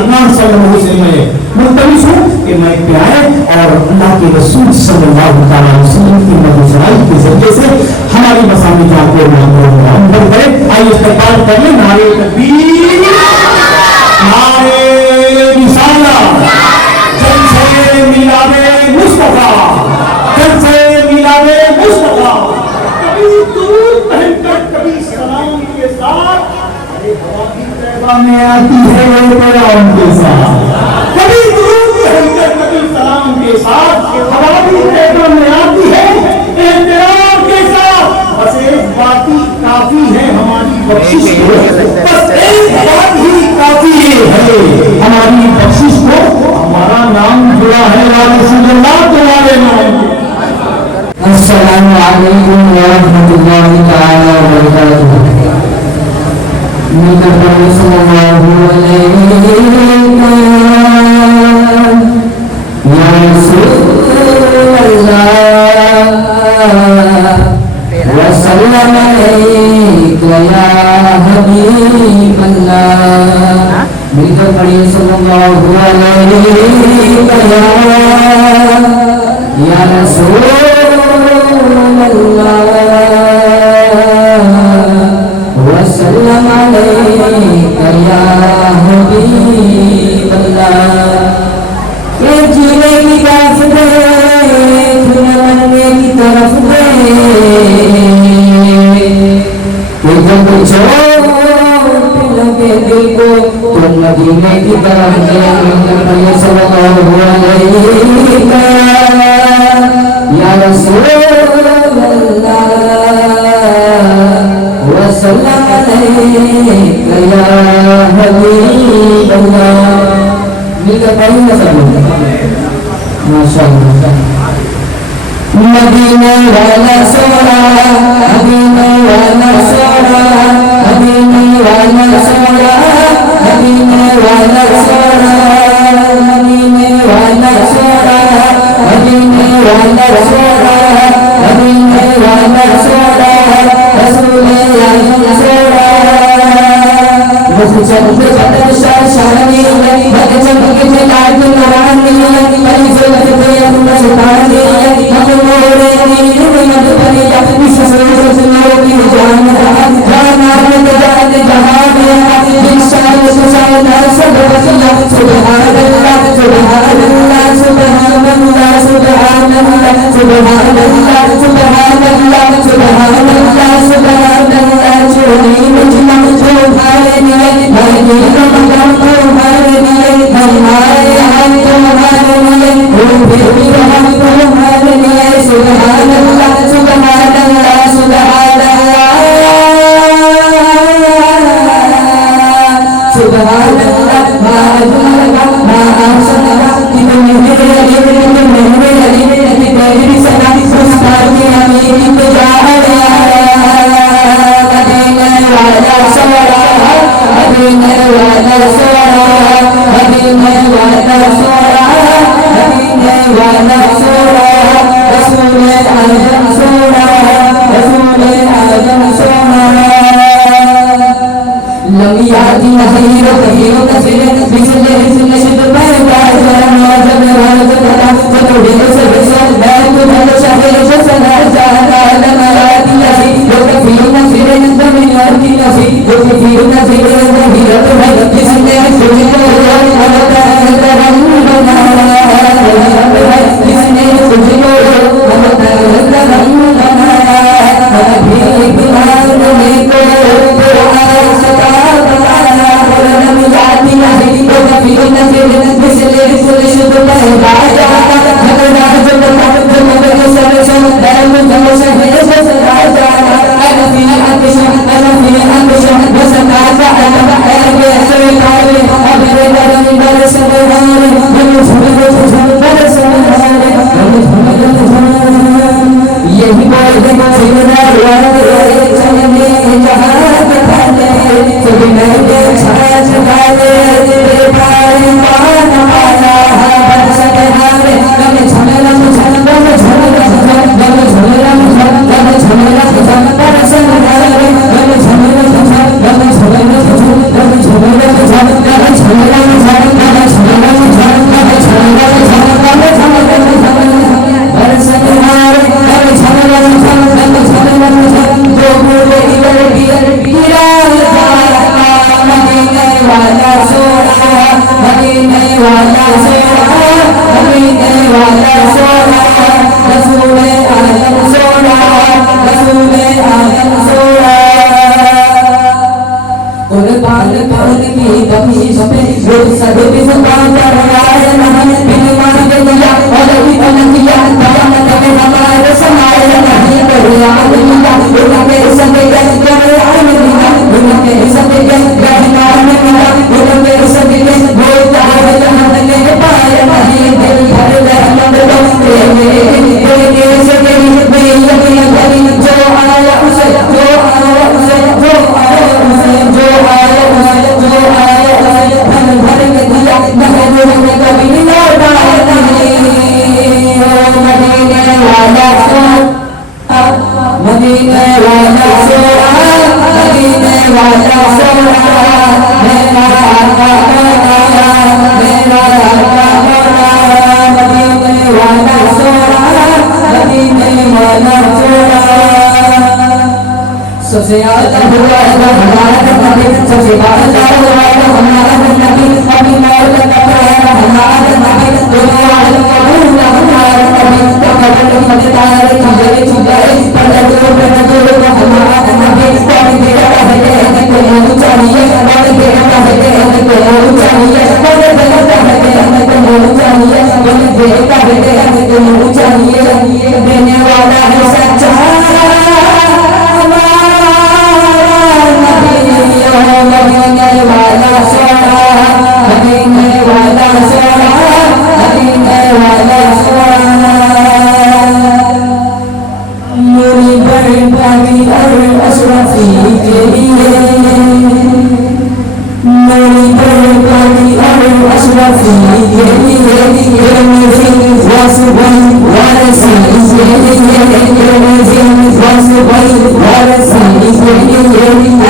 अल्लाह सल्लल्लाहु अलैहि वसल्लम है मुल्तमिस हूं कि मैं प्यारे और अल्लाह के रसूल सल्लल्लाहु अलैहि वसल्लम की मदद के जरिए से हमारी मसामी जाते मोहम्मद करे। आइए इस्तेमाल कर ले नारे तकबीर नारे रिसालत जलसे मिलादे मुस्तफा जलसे मिलादे मुस्तफा कभी दूर पहनकर कभी सलाम के साथ हवा की तैबा में आती है पैगाम के साथ कभी दूर पहनकर कभी सलाम के साथ हवा की तैबा में आती है एहतराम के साथ। बस एक बात ही काफी है हमारी बख्शिश को बस एक बात ही काफी है हमारी बख्शिश को हमारा नाम जुड़ा है रसूलुल्लाह तुम्हारे नाम। अस्सलामु अलैकुम व रहमतुल्लाहि तआला व बरकातुहू। नबी सल्लल्लाहु अलैहि या रसूलल्लाह व सल्लम अलैका या हबीबल्लाह। मिलकर पढ़िए सल्लल्लाहु अलैहि या रसूलल्लाह व सल्लम अलैका या हबीबल्लाह। ये जीने की तरफ दे तुम्हें मरने की तरफ दे ये जब लगे दिल को तुम मदीने की तरफ दे। सल्लल्लाहु अलैहि या रसूलल्लाह व सल्लम अलैका या हबीबल्लाह। मिलकर पढ़ेंगे सब माशाअल्लाह। मदीने वाला सोना मदीने वाला सोना मदीने वाला सोना मदीने वाला सोना मदीने वाला सोना मदीने वाला सोना मदीने वाला सोना रसूल आज़म सोना बस चलते बदन शानी बद चमके जलाल नवानी बड़ी ज़ुल्फ़ पे अपना सुल्तानी हम मोरे नील मत बनी जा ससुरो की जान जाना में जान जहां में इंसान सुशान सब बसिया सुभान अल्लाह सुभान अल्लाह सुभान अल्लाह सुभान अल्लाह सुभान अल्लाह सुभान अल्लाह सुभान अल्लाह सुभान अल्लाह चोरी मुझमा जो भारे निये भाई मकाम को भारे निये हमारे हाथ तुम्हारे निये ओ फिर भी हम तुम्हारे निये सुभान अल्लाह सुभान अल्लाह सुभान अल्लाह सुभान अल्लाह माअल्लाह माअल्लाह इतने मेरे अली की तेरी सदा मुस्तार की अमीरी पे जा मदीने वाला सोना मदीने वाला सोना मदीने वाला सोना मदीने वाला सोना रसूल आज़म सोना रसूल आज़म सोना। लमी आती नहीरो कहीरो कसीरे बिसले हिसले शिद पर बाज़ार जब राज बता तो दिल से बिसर मैं तुम्हें चाहे जो सना जाना लमराती नसी जो कफीर नसीरे ज़मीन आती नसी जो कफीर नसीरे ज़मीन तुम्हें जिसने तुझको ममता रंग बनाया जिसने तुझको ममता रंग बनाया अभी गुनाह में को सता बनाया और नबी जाती नहीं सोना मदीने वाला सोना मदीने वाला सोना रसूले आलम सोना रसूले आलम सोना कुर्बान कौन की बख्शिश पे रोज सभी भी ज़ुबान पर आए नहीं बिन मांगे दिया और इतना किया दामन में हमारे समाए नहीं कोई याद मिला उनके सभी गए आन मिला उनके सभी गए मान मिला उनके सभी वो चाहे जहां ने पाए नहीं दिल भर रहमत बंदे मेरे से मेरी यकीन भरी जो आया उसे जो आया उसे जो आया उसे जो आया उसे जो आया उसे भर भर के दिया महबूब ने कभी नहीं लौटाया नहीं मदीने वाला सोना मदीने वाला सोना मदीने वाला सोना मेरा आका होना मेरा आका होना मदीने वाला सोना मदीने वाला सोना सबसे आला हुआ हमारा नबी सबसे आला हुआ हमारा नबी अभी मौला का प्यारा हमारा नबी दुनिया आलम का भूला हमारा नबी कबल की तार चुगले चुगले पर जो हमारा नबी कौन तेरा कहते हैं कोई चाहिए कौन तेरा कहते हैं कोई चाहिए कौन तेरा कहते हैं कोई चाहिए कौन तेरा कहते हैं कोई चाहिए देने वाला है सच्चा मदीने वाला सोना मदीने वाला सोना मदीने वाला सोना मेरी बड़ी प्यारी और अशरफी के लिए मेरी बड़ी प्यारी और अशरफी के लिए मेरी वासुबई वारसी के लिए मेरी वासुबई वारसी के लिए